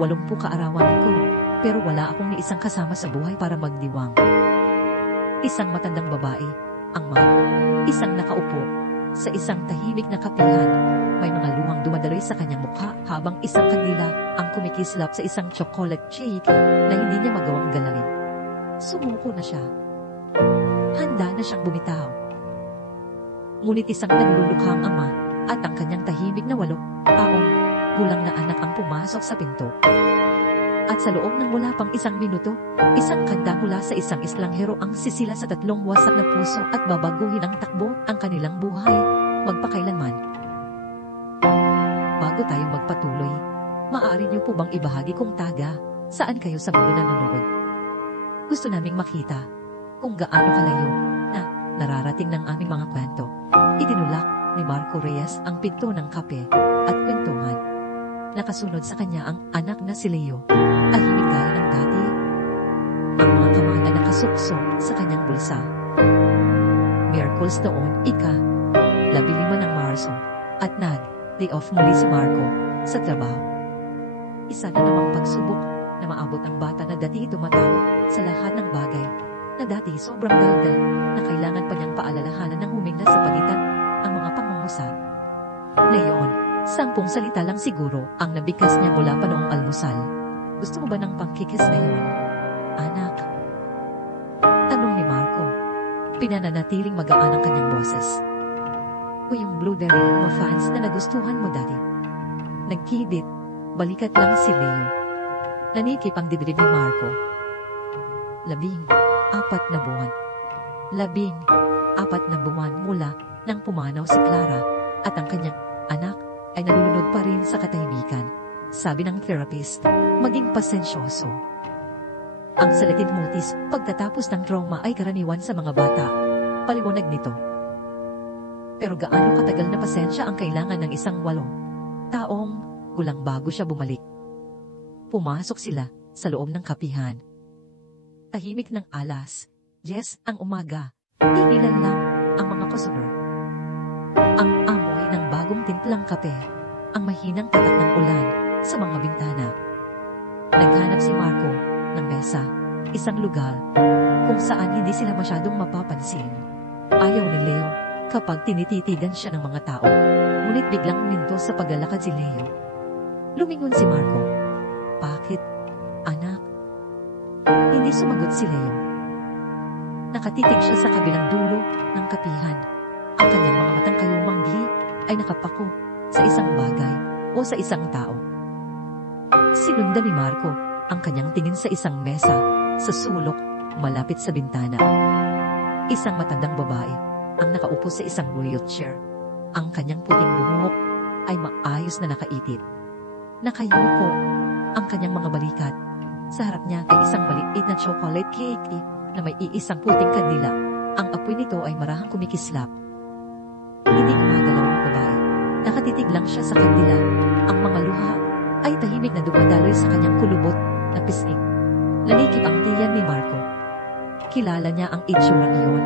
80 kaarawan ko, pero wala akong ni isang kasama sa buhay para magdiwang. Isang matandang babae, ang isang nakaupo sa isang tahimik na kapihan. May mga luhang dumadaloy sa kanyang mukha habang isang kandila ang kumikislap sa isang chocolate cake na hindi niya magawang galawin. Sumuko na siya. Handa na siyang bumitaw. Ngunit isang naglulukhang ama at ang kanyang tahimik na 8 taong gulang na anak ang pumasok sa pinto. At sa loob ng wala pang 1 minuto, isang kanta mula sa isang estranghero ang sisila sa 3 wasak na puso at babaguhin ang takbo ang kanilang buhay, magpakailanman. Bago tayo magpatuloy, maaari niyo po bang ibahagi kung taga, saan kayo sa mundo nanonood? Gusto naming makita kung gaano kalayo na nararating ng aming mga kwento. Itinulak ni Marco Reyes ang pinto ng kape at kwentuhan. Nakasunod sa kanya ang anak na si Leo. Tahimik gaya ng dati. Ang mga kamay ay nakasukso sa kanyang bulsa. Miyerkules noon, ika-15 ng Marso, at nag-day off muli si Marco sa trabaho. Isa na namang pagsubok na maabot ang bata na dati tumatawa sa lahat ng bagay na dati sobrang daldal na kailangan pa niyang paalalahanan ng humingla sa pagitan ang mga pangungusap. Ngayon, 10 salita lang siguro ang nabigkas niya mula pa noong almusal. Gusto mo ba ng pangkikis ngayon, anak? Tanong ni Marco. Pinananatiling magaan ang kanyang boses. O yung blueberry mo fans na nagustuhan mo dati. Nagkibit, balikat lang si Leo. Nanikip ang dibdib ni Marco. 14 na buwan. 14 na buwan mula nang pumanaw si Clara at ang kanyang anak ay nalulunod pa rin sa katahimikan. Sabi ng therapist, maging pasensyoso. Ang salatin mutis pagkatapos ng trauma ay karaniwan sa mga bata. Paliwanag nito. Pero gaano katagal na pasensya ang kailangan ng isang 8 taong gulang bago siya bumalik. Pumasok sila sa loob ng kapihan. Tahimik ng alas. Yes, ang umaga. Iilan lang ang mga customer. Ang amoy ng bagong timplang kape. Ang mahinang tatak ng ulan sa mga bintana. Naghanap si Marco ng mesa, isang lugar kung saan hindi sila masyadong mapapansin. Ayaw ni Leo kapag tinititigan siya ng mga tao. Ngunit biglang minto sa paglalakad si Leo. Lumingon si Marco. Bakit, anak? Hindi sumagot si Leo. Nakatitig siya sa kabilang dulo ng kapihan. Ang kanyang mga matang kayumang gli ay nakapako sa isang bagay o sa isang tao. Sinundan ni Marco ang kanyang tingin sa isang mesa sa sulok malapit sa bintana. Isang matandang babae ang nakaupo sa isang wheelchair. Ang kanyang puting buhok ay maayos na nakaitit. Nakayuko ang kanyang mga balikat. Sa harap niya ay isang maliit na chocolate cake na may iisang puting kandila. Ang apoy nito ay marahang kumikislap. Hindi gumagalaw ang babae. Nakatitig lang siya sa kandila. Ang mga luha ay tahimik na dumadaloy sa kanyang kulubot na pisngi. Nanikip ang tiyan ni Marco. Kilala niya ang itsurang iyon.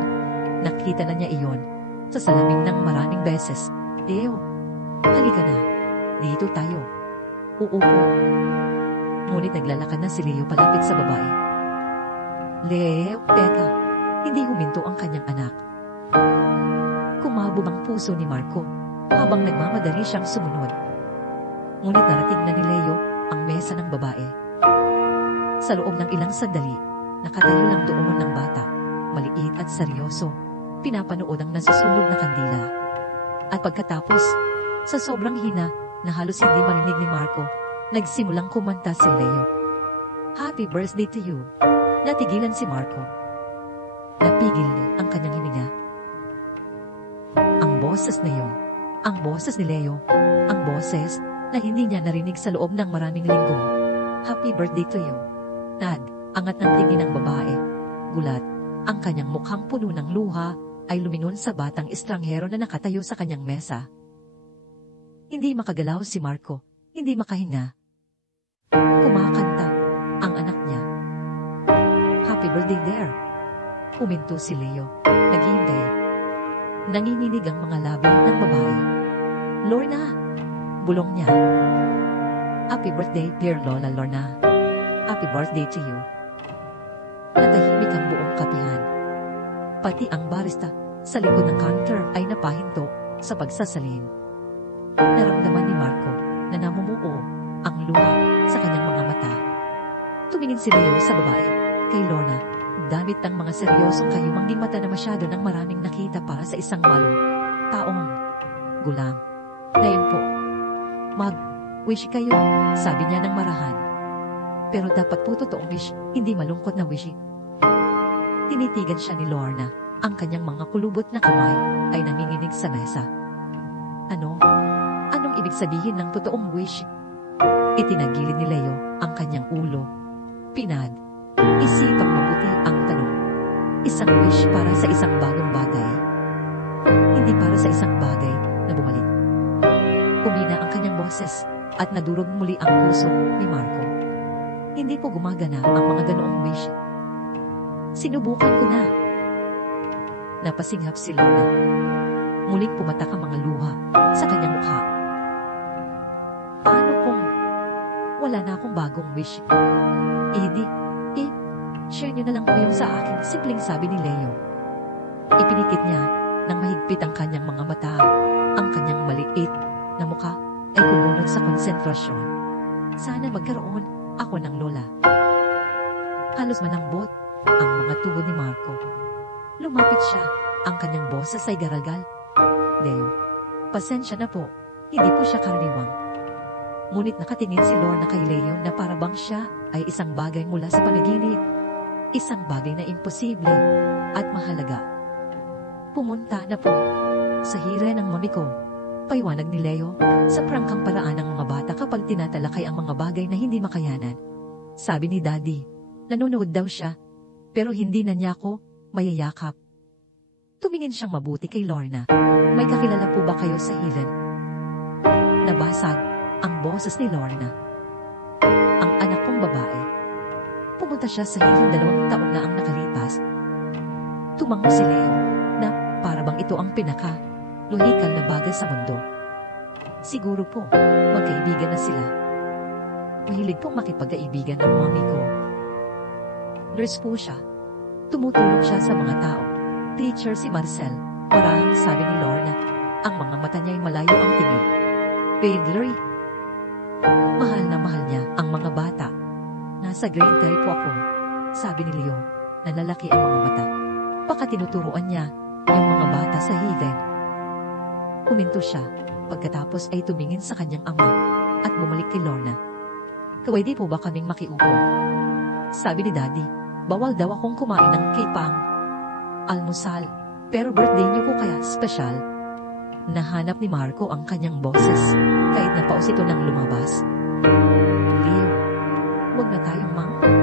Nakita na niya iyon sa salamin ng maraming beses. Leo, halika na. Dito tayo. Uupo. Ngunit naglalakad na si Leo palapit sa babae. Leo, teka. Hindi huminto ang kanyang anak. Kumabog ang puso ni Marco habang nagmamadali siyang sumunod. Ngunit narating na ni Leo ang mesa ng babae. Sa loob ng ilang sandali, nakatayo lang doon ng bata, maliit at seryoso, pinapanood ang nasusunog na kandila. At pagkatapos, sa sobrang hina na halos hindi marinig ni Marco, nagsimulang kumanta si Leo. Happy birthday to you. Natigilan si Marco. Napigil ang kanyang hininga. Ang boses na iyon, ang boses ni Leo, ang boses na hindi niya narinig sa loob ng maraming linggo. Happy birthday to you. Angat ng tingin ng babae. Gulat, ang kanyang mukhang puno ng luha ay lumingon sa batang estranghero na nakatayo sa kanyang mesa. Hindi makagalaw si Marco, hindi makahinga. Kumakanta ang anak niya. Happy birthday there. Huminto si Leo, naghihintay. Nanginginig ang mga labi ng babae. Lorna, bulong niya. Happy birthday, dear Lola Lorna. Happy birthday to you. Natahimik ang buong kapihan. Pati ang barista sa likod ng counter ay napahinto sa pagsasalin. Naramdaman ni Marco na namumuo ang luha sa kanyang mga mata. Tumingin si Leo sa babae, kay Lorna, damit ng mga seryosong kayumanging mata na masyado ng maraming nakita para sa isang taong gulang. Ngayon po, mag-wish kayo, sabi niya ng marahan. Pero dapat po totoong wish, hindi malungkot na wish. Tinitigan siya ni Lorna, ang kanyang mga kulubot na kamay ay nanginginig sa mesa. Anong ibig sabihin ng totoong wish? Itinagilid ni Leo ang kanyang ulo. Isipang mabuti ang tanong. Isang wish para sa isang bagong bagay. Hindi para sa isang bagay na bumalik. Umina ang kanyang boses at nadurog muli ang puso ni Marco. Hindi po gumagana ang mga ganoong wish. Sinubukan ko na. Napasinghap si Lorna. Muling pumatak ang mga luha sa kanyang mukha. Paano kung wala na akong bagong wish? Share niyo na lang po yung sa akin, simpleng sabi ni Leo. Ipinikit niya ng mahigpit ang kanyang mga mata. Ang kanyang maliit na mukha ay kumunod sa konsentrasyon. Sana magkaroon ako ng lola. Halos manambot ang mga tuhod ni Marco. Lumapit siya, ang kanyang boses ay garagal. Leo, pasensya na po, hindi po siya karaniwang. Ngunit nakatingin si Lorna kay Leo na parabang siya ay isang bagay mula sa panaginip. Isang bagay na imposible at mahalaga. Pumunta na po sa hire ng mami ko. Paiwanag ni Leo sa prangkang paraan ng mga bata kapag tinatalakay ang mga bagay na hindi makayanan. Sabi ni Daddy, nanonood daw siya, pero hindi na niya ako mayayakap. Tumingin siyang mabuti kay Lorna. May kakilala po ba kayo sa hilan? Nabasag ang boses ni Lorna. Ang anak kong babae. Pumunta siya sa hiling 2 taon na ang nakalipas. Tumango si Leo na parabang ito ang pinaka-lohikal na bagay sa mundo. Siguro po, magkaibigan na sila. Mahilig pong makipagkaibigan ang mami ko. Nurse po siya. Tumutulong siya sa mga tao. Teacher si Marcel, marahang sabi ni Lorna. Ang mga mata niya'y malayo ang tingin. Pedlery. Mahal na mahal niya ang mga bata. Nasa grade 3 po ako, sabi ni Leo, na lalaki ang mga mata. Baka tinuturuan niya yung mga bata sa hiden. Huminto siya, pagkatapos ay tumingin sa kanyang ama at bumalik kay Lorna. Pwede po ba kaming makiupo? Sabi ni Daddy, bawal daw akong kumain ng kipang almusal, pero birthday niyo po kaya special. Nahanap ni Marco ang kanyang boses, kahit napaus ito nang lumabas. Leo, huwag na tayong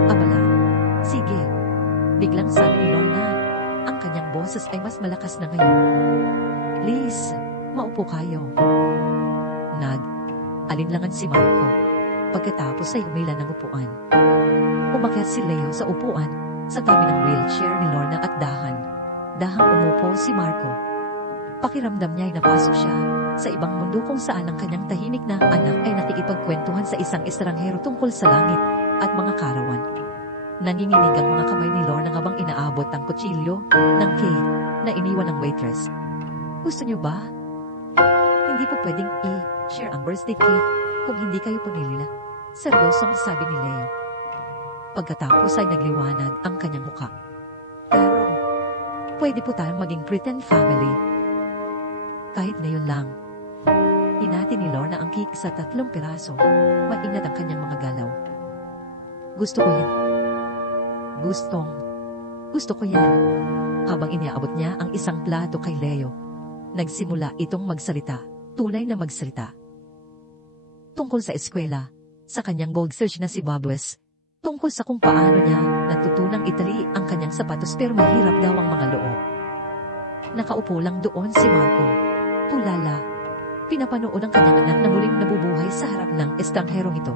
abala. Sige. Biglang sabi ni Lorna, ang kanyang boses ay mas malakas na ngayon. Please, maupo kayo. Alinlangan si Marco. Pagkatapos ay humila ng upuan. Umakyat si Leo sa upuan, sa tabi ng wheelchair ni Lorna at dahang umupo si Marco. Pakiramdam niya ay napasok siya sa ibang mundo kung saan ang kanyang tahimik na anak ay nakikipagkwentuhan sa isang estranghero tungkol sa langit at mga karawan. Nanginginig ang mga kamay ni Lorna habang inaabot ang kutsilyo ng cake na iniwan ng waitress. Gusto niyo ba? Hindi po pwedeng i-share ang birthday cake kung hindi kayo pumili. Seryosong sabi ni Leo. Pagkatapos ay nagliwanag ang kanyang mukha. Pero, pwede po tayong maging pretend family. Kahit ngayon lang. Hinati ni Lorna ang cake sa 3 piraso. Maingat ang kanyang mga galaw. Gusto ko yan. Gusto ko yan. Habang iniaabot niya ang isang plato kay Leo, nagsimula itong magsalita, tunay na magsalita. Tungkol sa eskwela, sa kanyang gold search na si Bobwes, tungkol sa kung paano niya natutunang itali ang kanyang sapatos pero mahirap daw ang mga loob. Nakaupo lang doon si Marco. Tulala. Pinapanood ang kanyang anak na muling nabubuhay sa harap ng estrangherong ito.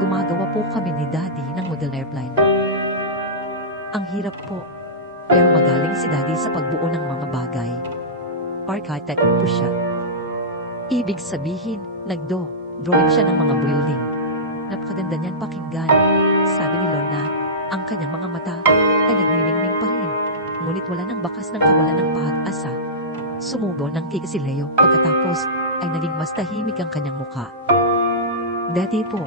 Gumagawa po kami ni Daddy ng model airplane. Ang hirap po. Pero magaling si Daddy sa pagbuo ng mga bagay. Architect po siya. Ibig sabihin, Drawing siya ng mga building. Napakaganda niyan pakinggan. Sabi ni Lorna, ang kanyang mga mata ay nagniningning pa rin. Ngunit wala nang bakas ng kawalan ng pag-asa. Sumubo ng kiki si Leo pagkatapos ay naging mas tahimik ang kanyang muka. Dati po,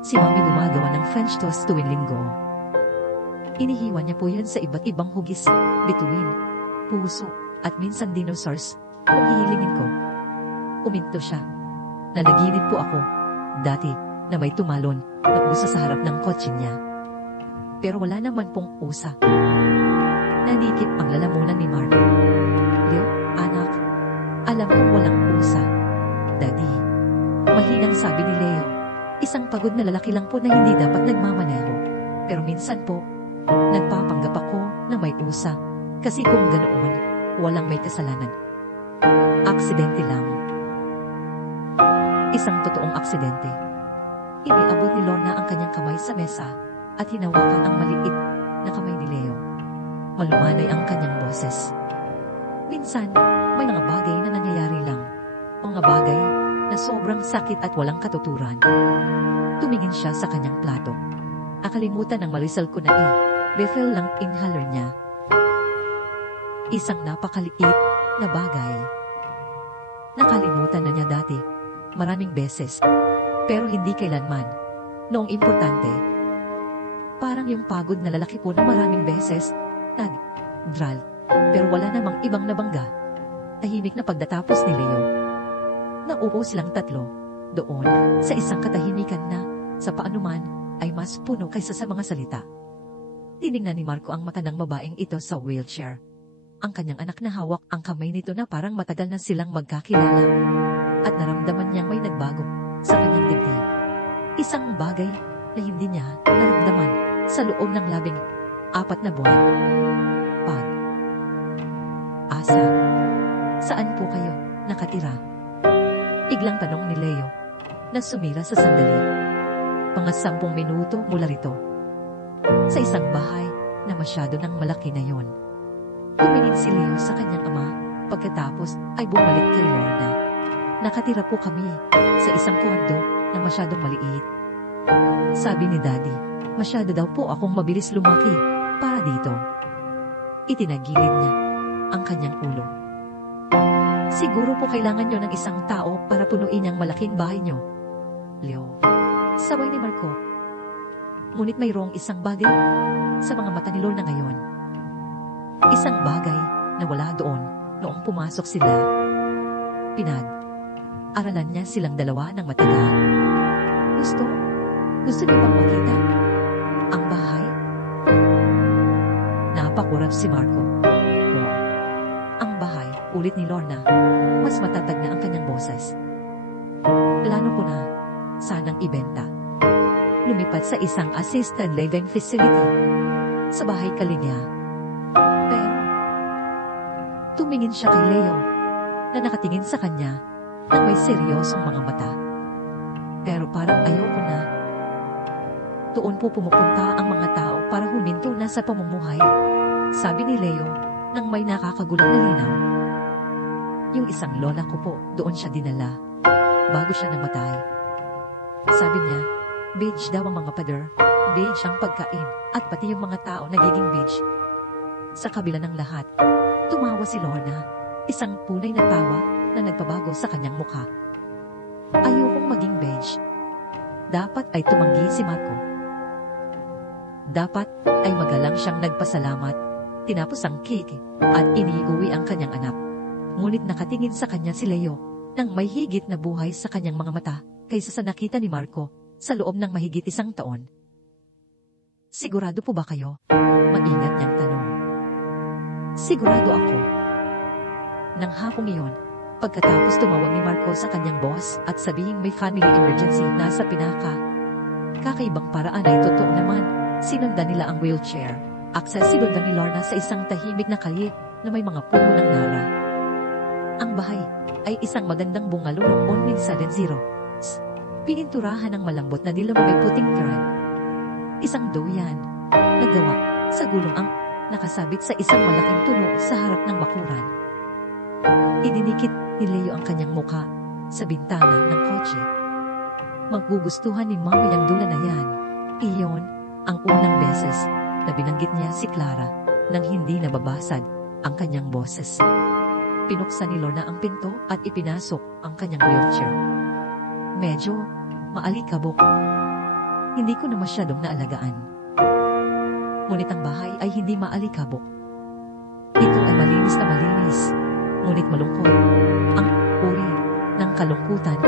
si Mami gumagawa ng French toast tuwing linggo. Inihiwa niya po yan sa iba't ibang hugis, bituin, puso, at minsan dinosaurs, kung hihilingin ko. Uminto siya. Nalaginip po ako, dati, na may tumalon, na usa sa harap ng kotse niya. Pero wala naman pong usa. Nanikip ang lalamunan ni Marco. Leo, anak, alam kong walang usa. Daddy, mahinang sabi ni Leo. Isang pagod na lalaki lang po na hindi dapat nagmamaneho. Pero minsan po, nagpapanggap ako na may usa. Kasi kung ganoon, walang may kasalanan. Aksidente lang. Isang totoong aksidente. Iniabot ni Lorna ang kanyang kamay sa mesa at hinawakan ang maliit na kamay ni Leo. Malumanay ang kanyang boses. Minsan, may mga bagay na nangyayari lang. Mga bagay na sobrang sakit at walang katuturan. Tumingin siya sa kanyang plato. Akalimutan ng Marisol ko na refill lang inhaler niya. Isang napakaliit na bagay. Nakalimutan na niya dati. Maraming beses. Pero hindi kailanman. Noong importante. Parang yung pagod na lalaki po na maraming beses. Nag-dral. Pero wala namang ibang nabangga. Tahimik na pagdatapos ni Leo. Naupo silang tatlo. Doon, sa isang katahimikan na, sa paanuman, ay mas puno kaysa sa mga salita. Tiningnan ni Marco ang mata ng babaeng ito sa wheelchair. Ang kanyang anak na hawak ang kamay nito na parang matagal na silang magkakilala. At naramdaman niyang may nagbago sa kanyang dibdib. Isang bagay na hindi niya naramdaman sa loob ng 14 na buwan. Asa. Saan po kayo nakatira? Iglang tanong ni Leo na sumira sa sandali. Mga 10 minuto mula rito. Sa isang bahay na masyado ng malaki na yon. Tumingin si Leo sa kanyang ama, pagkatapos ay bumalik kay Lorna. Nakatira po kami sa isang kondo na masyadong maliit. Sabi ni Daddy, masyado daw po akong mabilis lumaki para dito. Itinagilid niya ang kanyang ulo. Siguro po kailangan nyo ng isang tao para punuin ang malaking bahay nyo. Leo, sabay ni Marco. Ngunit mayroong isang bagay sa mga mata ni Lorna ngayon. Isang bagay na wala doon noong pumasok sila. Pinag-aralan niya silang dalawa ng matagal. Gusto niyo bang makita ang bahay? Napakurap si Marco. Ang bahay, ulit ni Lorna. Mas matatag na ang kanyang boses. Plano ko na sanang ibenta. Lumipat sa isang assisted living facility sa bahay Kalinya. Pero tumingin siya kay Leo na nakatingin sa kanya ng may seryosong mga mata. Pero parang ayoko na. Doon po pumupunta ang mga tao para huminto na sa pamumuhay. Sabi ni Leo nang may nakakagulat na linaw. Yung isang lola ko po, doon siya dinala bago siya namatay. Sabi niya, beige daw ang mga pader, beige ang pagkain, at pati yung mga tao nagiging beige. Sa kabila ng lahat, tumawa si Lorna, isang punay na tawa na nagpabago sa kanyang mukha. Ayokong maging beige. Dapat ay tumanggi si Marco. Dapat ay magalang siyang nagpasalamat, tinapos ang cake, at iniuwi ang kanyang anak. Ngunit nakatingin sa kanya si Leo, nang may higit na buhay sa kanyang mga mata, kaysa sa nakita ni Marco, sa loob ng mahigit 1 taon. Sigurado po ba kayo? Mag-ingat niyang tanong. Sigurado ako. Nang hapong iyon, pagkatapos tumawag ni Marco sa kanyang boss at sabihing may family emergency nasa kakaibang paraan ay totoo naman, sinundan nila ang wheelchair. Akses sinundan ni Lorna sa isang tahimik na kalye na may mga puno ng nara. Ang bahay ay isang magandang bungalo noong 1970. Pininturahan ng malambot na dilaw may puting tiran. Isang duyan na gawa sa gulong ang nakasabit sa isang malaking tunog sa harap ng bakuran. Idinikit ni Leo ang kanyang mukha sa bintana ng kotse. Magugustuhan ni Mami ang dula na yan. Iyon, ang unang beses na binanggit niya si Clara nang hindi nababasag ang kanyang boses. Pinuksan ni Lorna ang pinto at ipinasok ang kanyang wheelchair. Medyo maalikabok. Hindi ko na masyadong naalagaan. Ngunit ang bahay ay hindi maalikabok. Ito ay malinis na malinis, ngunit malungkot. Ang uri ng kalungkutan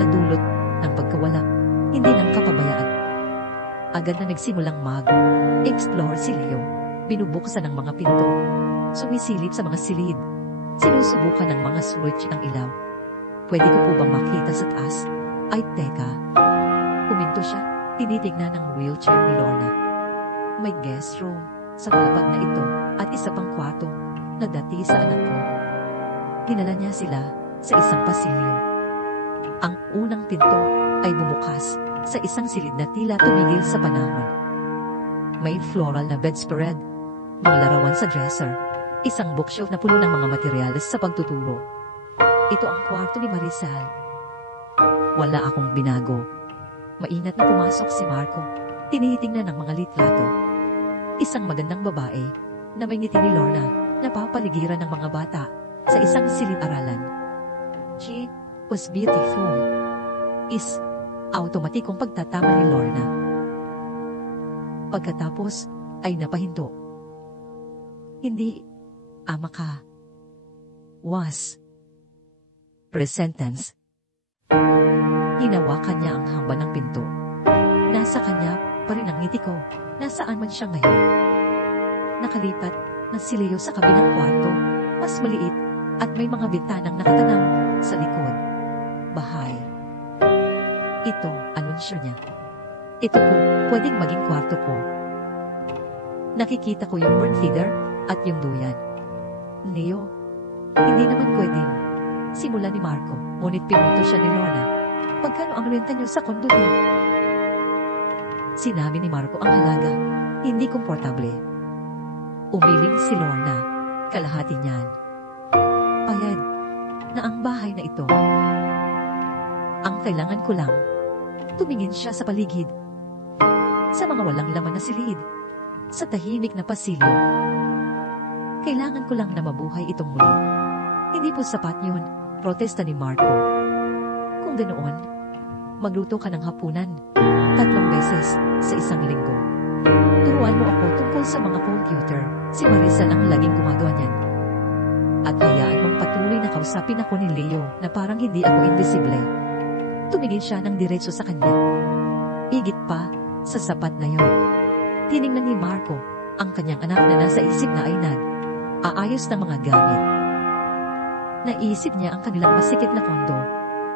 na dulot ng pagkawala, hindi ng kapabayaan. Agad na nagsimulang mag-explore si Leo. Binubuksan ang mga pinto, sumisilip sa mga silid, sinusubukan ng mga switch ng ilaw. Pwede ko po bang makita sa taas? Ay teka. Huminto siya, tinitignan ang wheelchair ni Lorna. May guest room sa palapag na ito at isa pang kwarto na dati sa anak ko. Dinala niya sila sa isang pasilyo. Ang unang pinto ay bumukas sa isang silid na tila tumigil sa panahon. May floral na bedspread, mga larawan sa dresser, isang bookshelf na puno ng mga materyales sa pagtuturo. Ito ang kwarto ni Maricel. Wala akong binago. Mainat na pumasok si Marco. Tinitingnan ng mga litrato. Isang magandang babae na may ngiti ni Lorna na papaligiran ng mga bata sa isang silid-aralan. She was beautiful. Is automatikong pagtatama ni Lorna. Pagkatapos ay napahinto. Hindi ama ka. Was present tense. Hinawakan niya ang hamba ng pinto. Nasa kanya pa rin ang ngiti ko. Nasaan man siya ngayon. Nakalipat na si Leo sa kabilang kwarto, mas maliit at may mga bintanang nakatanam sa likod. Bahay. Ito, anunsyo niya. Ito po, pwedeng maging kwarto ko. Nakikita ko yung bird feeder at yung duyan. Leo, hindi naman pwedeng. Simula ni Marco, ngunit pinuto siya ni Lorna. Pagkano ang renta niyo sa kondo niyo? Sinabi ni Marco ang halaga, hindi komportable. Umiling si Lorna, kalahati niyan. Payag na ang bahay na ito. Ang kailangan ko lang, tumingin siya sa paligid. Sa mga walang laman na silid, sa tahimik na pasilyo. Kailangan ko lang na mabuhay itong muli. Hindi po sapat yun, protesta ni Marco. Kung ganoon, magluto ka ng hapunan 3 beses sa isang linggo. Turuan mo ako tungkol sa mga computer. Si Maricel ang laging gumagawa niyan. At hayaan mong patuloy na kausapin ako ni Leo na parang hindi ako invisible. Tumingin siya ng diretso sa kanya. Higit pa sa sapat na yon. Tiningnan ni Marco ang kanyang anak na nasa isip na ay aayos ng mga gamit. Naisip niya ang kanilang masikip na kondo,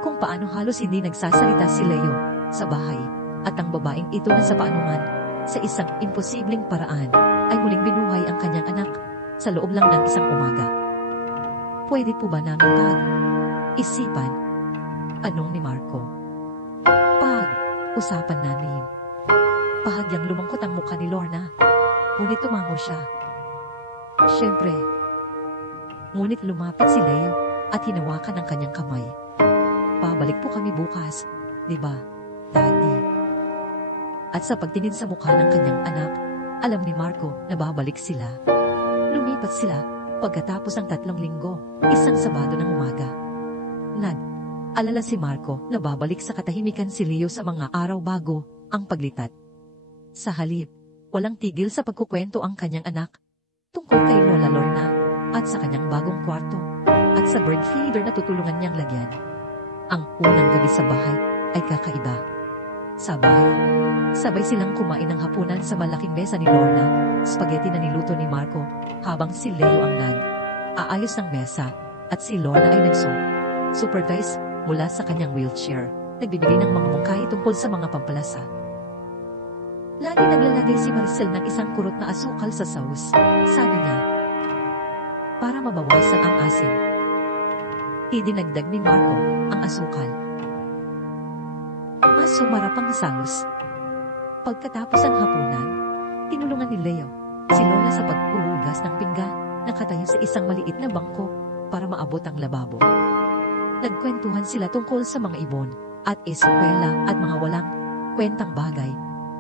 kung paano halos hindi nagsasalita si Leo sa bahay, at ang babaeng ito na sa paanungan, sa isang imposibleng paraan, ay muling binuhay ang kanyang anak sa loob lang ng isang umaga. Pwede po ba namin pag-isipan? Anong ni Marco? Pag-usapan namin. Bahagyang lumungkot ang mukha ni Lorna, ngunit tumango siya. Siyempre. Ngunit lumapit si Leo at hinawakan ang kanyang kamay. Pabalik po kami bukas, di ba, Daddy? At sa pagtingin sa mukha ng kanyang anak, alam ni Marco na babalik sila. Lumipat sila pagkatapos ng 3 linggo, isang Sabado ng umaga. Alala si Marco na babalik sa katahimikan si Leo sa mga araw bago ang paglitat. Sa halip, walang tigil sa pagkukwento ang kanyang anak tungkol kay Lola Lorna at sa kanyang bagong kwarto at sa bird feeder na tutulungan niyang lagyan. Ang unang gabi sa bahay ay kakaiba. Sa bahay, sabay silang kumain ng hapunan sa malaking mesa ni Lorna, spaghetti na niluto ni Marco, habang si Leo ang aayos ng mesa at si Lorna ay supervise mula sa kanyang wheelchair, nagbibigay ng mga mungkahi tungkol sa mga pampalasa. Lagi naglalagay si Maricel ng isang kurot na asukal sa sauce, sabi niya, para mabawasan ang asim. Idinagdag ni Marco ang asukal. Mas sumarap ang sauce. Pagkatapos ang hapunan, tinulungan ni Leo si Lola sa pag-uhugas ng pinggan, nakatayo sa isang maliit na bangko para maabot ang lababo. Nagkwentuhan sila tungkol sa mga ibon at eskwela at mga walang kwentang bagay.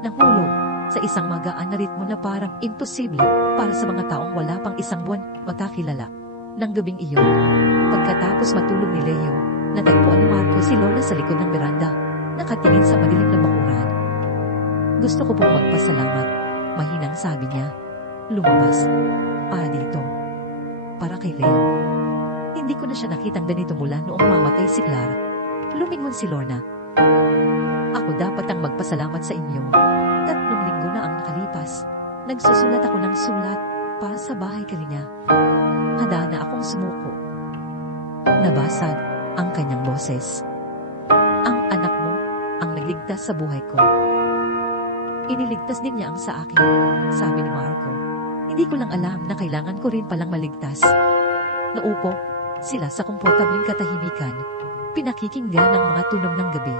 Nahulog sa isang magaan na ritmo na parang imposible para sa mga taong wala pang isang buwan magkakilala. Nang gabing iyon, pagkatapos matulog ni Leo, natagpuan ni Marco si Lorna sa likod ng beranda, nakatingin sa madilim na bakuran. Gusto ko pong magpasalamat, mahinang sabi niya. Lumabas. Para dito. Para kay Leo. Hindi ko na siya nakitang ganito mula noong mamatay si Clara. Lumingon si Lorna. Ako dapat ang magpasalamat sa inyo. 3 linggo na ang nakalipas. Nagsusulat ako ng sulat para sa bahay kaniya. Handa na akong sumuko. Nabasag ang kanyang boses. Ang anak mo ang nagligtas sa buhay ko. Iniligtas din niya ang sa akin, sabi ni Marco. Hindi ko lang alam na kailangan ko rin palang maligtas. Naupo sila sa komportableng katahimikan, pinakikinggan ng mga tunog ng gabi.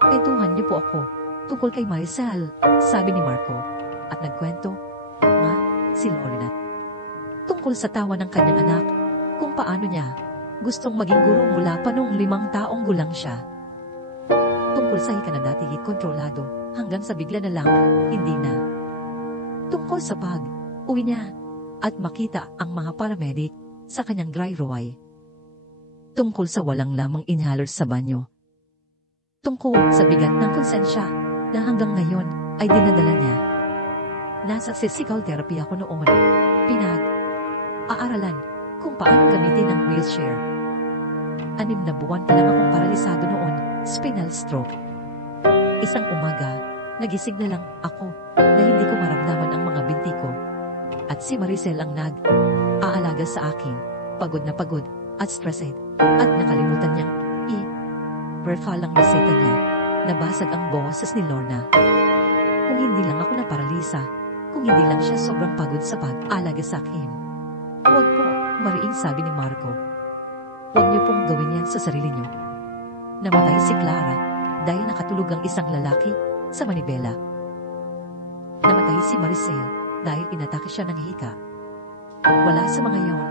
Kwentuhan niyo po ako tungkol kay Maricel, sabi ni Marco, at nagkwento nga si Lorna. Tungkol sa tawa ng kanyang anak, kung paano niya gustong maging guro mula pa noong 5 taong gulang siya. Tungkol sa hika na dati kontrolado, hanggang sa bigla na lang, hindi na. Tungkol sa pag-uwi niya at makita ang mga paramedic sa kanyang dry roy. Tungkol sa walang lamang inhalers sa banyo. Tungkol sa bigat ng konsensya na hanggang ngayon ay dinadala niya. Nasa physical therapy ako noon. Pinag-aaralan kung paano gamitin ang wheelchair. 6 na buwan pa lang akong paralisado noon, spinal stroke. Isang umaga, nagising na lang ako na hindi ko maramdaman ang mga binti ko. At si Maricel ang nag-aalaga sa akin, pagod na pagod at stressed, at nakalimutan niyang i-refalang reseta niya. Nabasag ang boses ni Lorna. Kung hindi lang ako naparalisa, kung hindi lang siya sobrang pagod sa pag-alaga sa akin. Huwag po, mariing sabi ni Marco. Huwag niyo pong gawin yan sa sarili niyo. Namatay si Clara dahil nakatulog ang isang lalaki sa manibela. Namatay si Maricel dahil inatake siya ng hika. Wala sa mga yon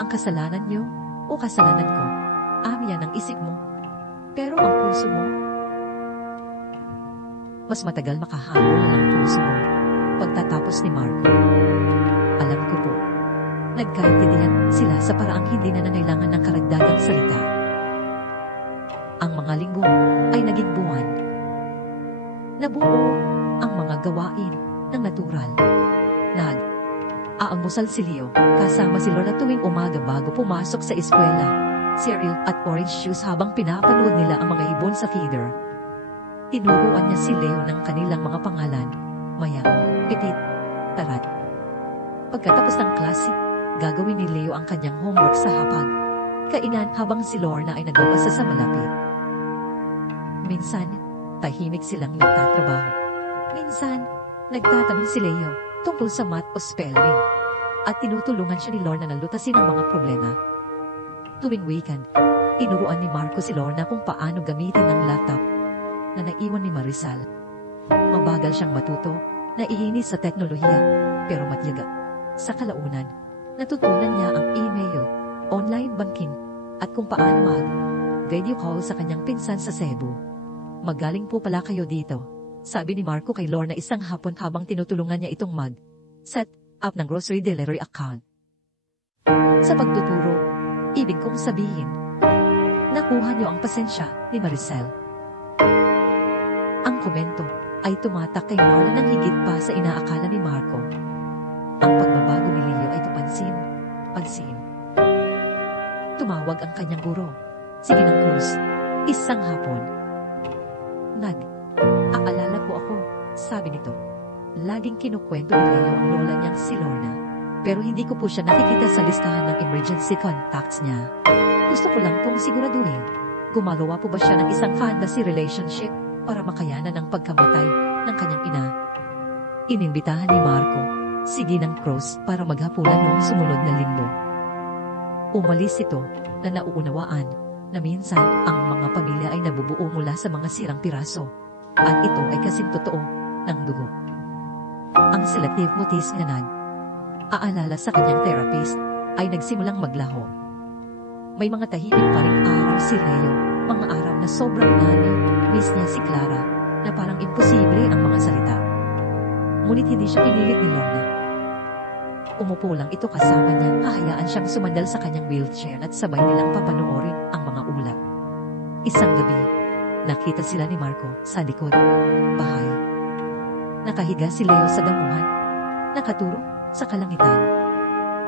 ang kasalanan niyo o kasalanan ko. Yan ang isip mo. Pero ang puso mo, mas matagal makahabol ang puso mo. Pagtatapos ni Marco, alam ko po, nagkaintindihan sila sa paraang hindi na nangailangan ng karagdagang salita. Ang mga linggo ay naging buwan. Nabuo ang mga gawain ng natural. Nag-aalmusal si Leo kasama si Lola tuwing umaga bago pumasok sa eskwela. Cereal at orange juice habang pinapanood nila ang mga ibon sa feeder. Tinuruan niya si Leo ng kanilang mga pangalan. Maya, Petit, Tarat. Pagkatapos ng klase, gagawin ni Leo ang kanyang homework sa hapag. Kainan habang si Lorna ay nagbabasa sa malapit. Minsan, tahimik silang nagtatrabaho. Minsan, nagtatanong si Leo tungkol sa math o spelling. At tinutulungan siya ni Lorna na lutasin ang mga problema. Tuwing weekend, inuruan ni Marco si Lorna kung paano gamitin ang laptop na naiwan ni Maricel. Mabagal siyang matuto, naiinis sa teknolohiya, pero matyaga. Sa kalaunan, natutunan niya ang email, online banking, at kung paano mag-video call sa kanyang pinsan sa Cebu. Magaling po pala kayo dito, sabi ni Marco kay Lorna isang hapon habang tinutulungan niya itong mag-set up ng grocery delivery account. Sa pagtuturo, ibig kong sabihin, nakuha niyo ang pasensya ni Maricel. Ang komento ay tumatak kay Lorna ng higit pa sa inaakala ni Marco. Ang pagbabago ni Leo ay pansin. Tumawag ang kanyang guro, si Ginang Cruz, isang hapon. Nag-aalala po ako, sabi nito. Laging kinukwento ni Leo ang lola niyang si Lorna. Pero hindi ko po siya nakikita sa listahan ng emergency contacts niya. Gusto ko lang pong siguraduhin, gumagawa po ba siya ng isang fantasy relationship para makayanan ang pagkamatay ng kanyang ina? Inimbitahan ni Marco si Ginang Cruz para maghapunan noong sumunod na linggo. Umalis ito na nauunawaan na minsan ang mga pamilya ay nabubuo mula sa mga sirang piraso at ito ay kasing totoo ng dugo. Ang selective mutis na aalala sa kanyang therapist, ay nagsimulang maglaho. May mga tahimik pa ring araw si Leo, mga araw na sobrang miss niya si Clara, na parang imposible ang mga salita. Ngunit hindi siya pinilit ni Lorna. Umupo lang ito kasama niya, hahayaan siyang sumandal sa kanyang wheelchair at sabay nilang papanoorin ang mga ulap. Isang gabi, nakita sila ni Marco sa likod bahay. Nakahiga si Leo sa damuhan, nakaturo sa kalangitan.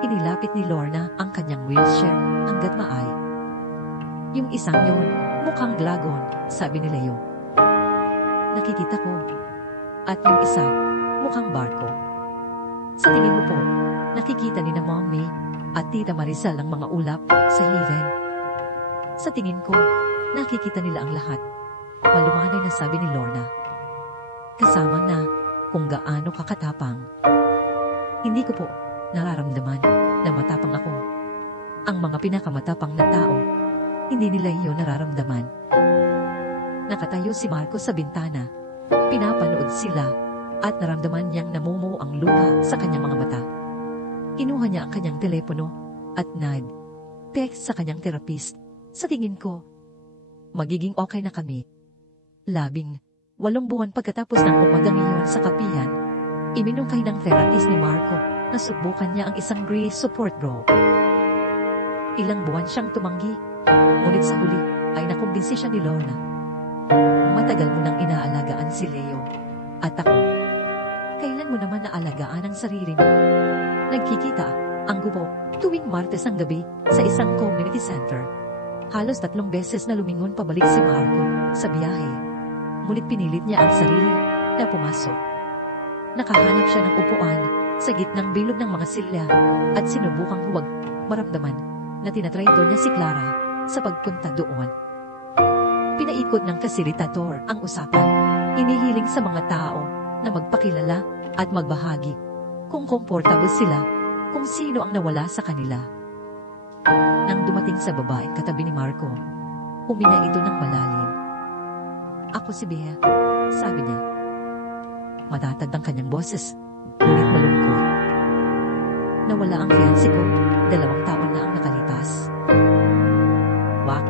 Inilapit ni Lorna ang kanyang wheelchair hanggat maaari. Yung isang yon, mukhang dragon, sabi ni Leo. Nakikita ko. At yung isa, mukhang barko. Sa tingin mo po, nakikita ni na Mommy at Tita Maricel ang mga ulap sa heaven. Sa tingin ko, nakikita nila ang lahat. Malumanay na sabi ni Lorna. Kasama na kung gaano kakatapang. Hindi ko po nararamdaman na matapang ako. Ang mga pinakamatapang na tao, hindi nila iyon nararamdaman. Nakatayo si Marco sa bintana. Pinapanood sila at naramdaman niyang namumuo ang luha sa kanyang mga mata. Kinuha niya ang kanyang telepono at text sa kanyang therapist. Sa tingin ko, magiging okay na kami. 18 buwan pagkatapos ng umagang iyon sa kapihan, iminungkay ng therapist ni Marco na subukan niya ang isang grief support group. Ilang buwan siyang tumanggi, ngunit sa huli ay nakumbinsi siya ni Lorna. Matagal mo nang inaalagaan si Leo. At ako, kailan mo naman naalagaan ang sarili mo? Nagkikita ang grupo tuwing Martes ang gabi sa isang community center. Halos 3 beses na lumingon pabalik si Marco sa biyahe. Ngunit pinilit niya ang sarili na pumasok. Nakahanap siya ng upuan sa gitnang bilog ng mga silya at sinubukang huwag maramdaman na tinatraitor niya si Clara sa pagpunta doon. Pinaikot ng fasilitador ang usapan. Inihiling sa mga tao na magpakilala at magbahagi kung komportable sila kung sino ang nawala sa kanila. Nang dumating sa babaeng katabi ni Marco, huminga ito ng malalim. Ako si Bea, sabi niya. Matatag ang kanyang boses, ngunit malungkot. Nawala ang fiancé ko, 2 taon na ang nakalipas. Wak,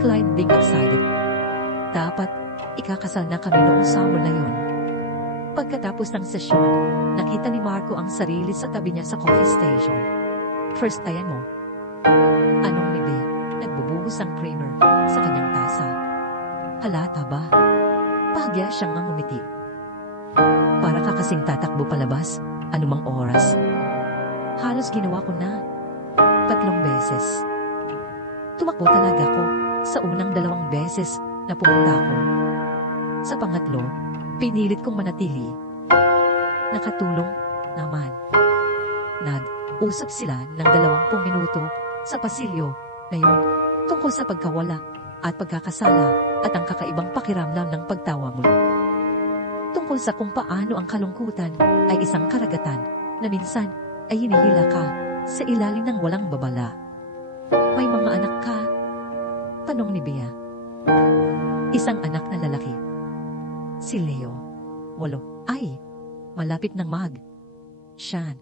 Clyde being excited. Dapat, ikakasal na kami noong summer na yun. Pagkatapos ng sesyon, nakita ni Marco ang sarili sa tabi niya sa coffee station. First time mo. Anong ni Bea? Nagbubuhos ang creamer sa kanyang tasa. Halata ba? Bahagya siyang ngumiti. Para ka kasing tatakbo palabas, anumang oras. Halos ginawa ko na 3 beses. Tumakbo talaga ko sa unang 2 beses na pumunta ko. Sa pangatlo, pinilit kong manatili. Nakatulong naman. Nag-usap sila ng 20 minuto sa pasilyo na yun tungkol sa pagkawala at pagkakasala at ang kakaibang pakiramdam ng pagtawa mo. Tungkol sa kung paano ang kalungkutan ay isang karagatan na minsan ay hinihila ka sa ilalim ng walang babala. May mga anak ka? Tanong ni Bea. Isang anak na lalaki. Si Leo. 8. Ay, malapit ng Sean.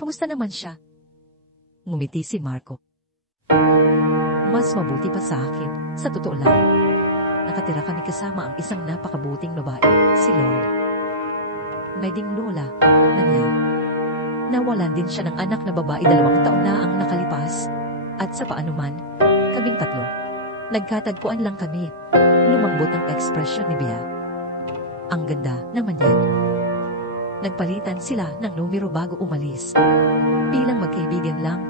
Kamusta naman siya? Ngumiti si Marco. Mas mabuti pa sa akin, sa totoo lang. Nakatira kami kasama ang isang napakabuting babae, si Lord. Naging lola na niya. Nawalan din siya ng anak na babae 2 taon na ang nakalipas. At sa paanuman, kaming 3. Nagkatagpuan lang kami. Lumambot ang ekspresyon ni Bea. Ang ganda naman yan. Nagpalitan sila ng numero bago umalis. Bilang magkaibigan lang,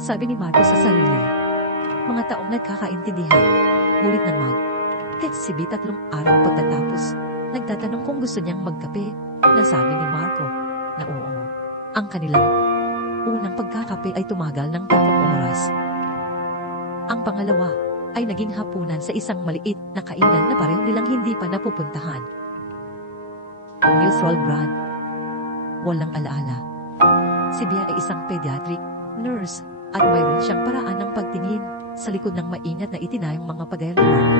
sabi ni Marco sa sarili. Mga taong nagkakaintindihan, ngunit nang text si Bea 3 araw pagtatapos, nagtatanong kung gusto niyang magkape, nasabi ni Marco na oo. Ang kanilang unang pagkakape ay tumagal ng 3 oras. Ang pangalawa ay naging hapunan sa isang maliit na kainan na pareho nilang hindi pa napupuntahan. Neutral brand. Walang alaala. Si Bea ay isang pediatric nurse at mayroon siyang paraan ng pagtingin sa likod ng maingat na itinayong mga pagayal ni Marco.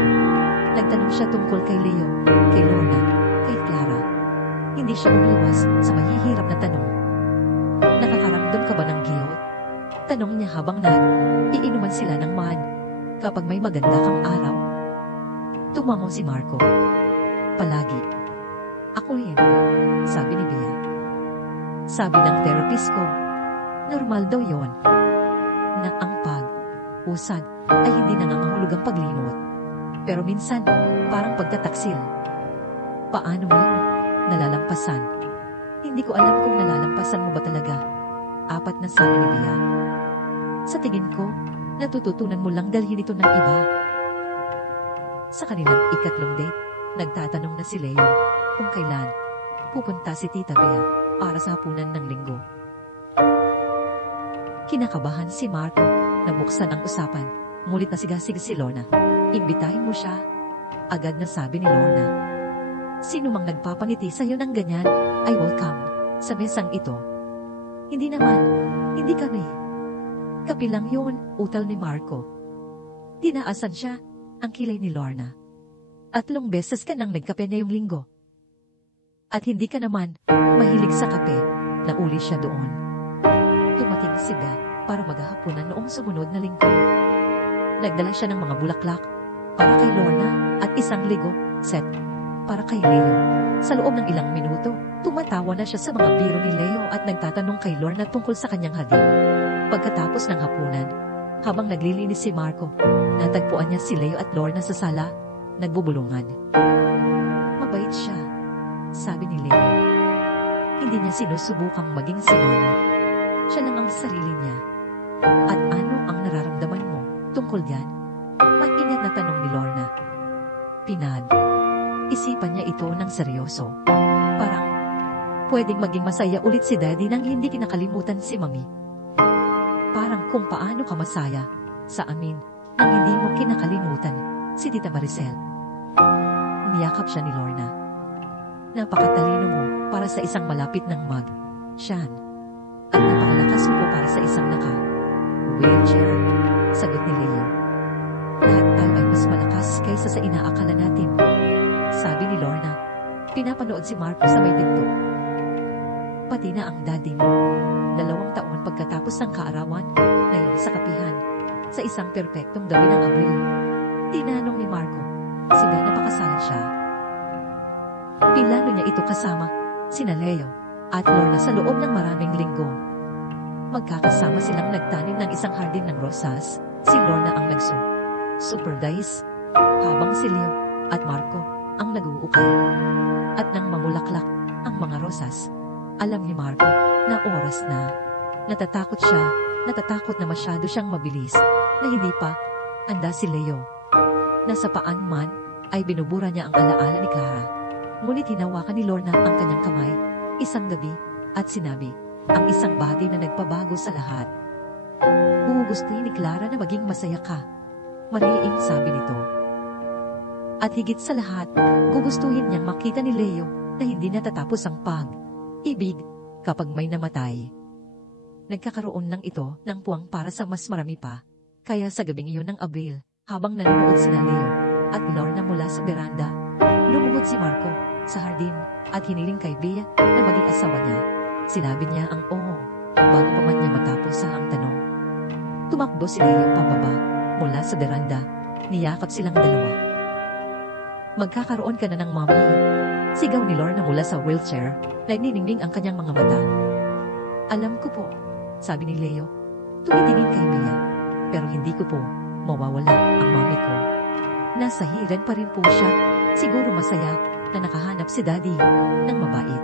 Nagtanong siya tungkol kay Leo, kay Lorna, kay Clara. Hindi siya umiwas sa mahihirap na tanong. Nakakaramdam ka ba ng giyot? Tanong niya habang iinuman sila ng kapag may maganda kang araw, Tumango si Marco. Palagi. Ako rin, sabi ni Bea. Sabi ng therapist ko, normal daw yon, na ang pag-usad ay hindi nangangahulugang paglimot. Pero minsan, parang pagtataksil. Paano mo yun nalalampasan? Hindi ko alam kung nalalampasan mo ba talaga. 4 na sabi ni Bea. Sa tingin ko, natututunan mo lang dalhin ito ng iba. Sa kanilang ikatlong date, nagtatanong na si Leo kung kailan pupunta si Tita Bea para sa hapunan ng linggo. Kinakabahan si Marco na buksan ang usapan, ngunit nasigasig si Lorna. Imbitahin mo siya. Agad na sabi ni Lorna. Sino mang nagpapangiti sa'yo ng ganyan ay welcome sa mesang ito. Hindi naman, hindi kami. Kapilang yun, utal ni Marco. Tinaasan siya ang kilay ni Lorna. 3 beses ka nang nagkape ngayong linggo. At hindi ka naman mahilig sa kape, nauli siya doon. Tumating si Bea para maghahaponan noong sumunod na linggo. Nagdala siya ng mga bulaklak para kay Lorna at isang Lego set para kay Leo. Sa loob ng ilang minuto, tumatawa na siya sa mga biro ni Leo at nagtatanong kay Lorna tungkol sa kanyang hardin. Pagkatapos ng hapunan, habang naglilinis si Marco, natagpuan niya si Leo at Lorna sa sala, nagbubulungan. Mabait siya, sabi ni Leo. Hindi niya sinusubukang maging si Mama. Siya lang ang sarili niya. At ano ang nararamdaman mo tungkol yan? Maingat na tanong ni Lorna. Isipan niya ito ng seryoso. Parang, pwedeng maging masaya ulit si Daddy nang hindi kinakalimutan si Mami. Parang kung paano ka masaya sa amin nang hindi mo kinakalimutan si Tita Maricel. Niyakap siya ni Lorna. Napakatalino mo para sa isang malapit ng mag, Sean. At napakalakas mo para sa isang naka-wheelchair, sagot ni Leo. Lahat tayo ay mas malakas kaysa sa inaakala natin, sabi ni Lorna. Pinapanood si Marco sa may pinto. Pati na ang daddy mo. 2 taon pagkatapos ng kaarawan, ngayon sa kapihan, sa isang perpektong gabi ng Abril. Tinanong ni Marco, si Bea napakasalan siya. Pinlano niya ito kasama, sina Leo at Lorna sa loob ng maraming linggo. Magkakasama silang nagtanim ng isang hardin ng rosas, si Lorna ang nagsu-supervise, habang si Leo at Marco ang nag-uukay. At nang mamulaklak ang mga rosas, alam ni Marco na oras na. Natatakot siya, natatakot na masyado siyang mabilis, na hindi pa handa si Leo. Nasa paan man, ay binubura niya ang alaala ni Clara. Ngunit hinawakan ni Lorna ang kanyang kamay, isang gabi, at sinabi, ang isang bagay na nagpabago sa lahat. Gugustuhin ni Clara na maging masaya ka. Mariing sabi nito. At higit sa lahat, gugustuhin niyang makita ni Leo na hindi natatapos ang pag-ibig kapag may namatay. Nagkakaroon lang ito ng puwang para sa mas marami pa. Kaya sa gabing iyon ng Abril, habang nanonood sina Leo at Lorna mula sa beranda, lumugod si Marco sa hardin at hiniling kay Bea na maging asawa niya. Sinabi niya ang oo, bago pa man niya matapos ang tanong. Tumakbo si Leo pababa mula sa beranda, niyakap silang dalawa. Magkakaroon ka na ng mommy, sigaw ni Lorna mula sa wheelchair, nagniningning ang kanyang mga mata. Alam ko po, sabi ni Leo. Tumitingin kay Bea, pero hindi ko po mawawala ang mommy ko. Nasa hiran pa rin po siya, siguro masaya na nakahanap si Daddy ng mabait.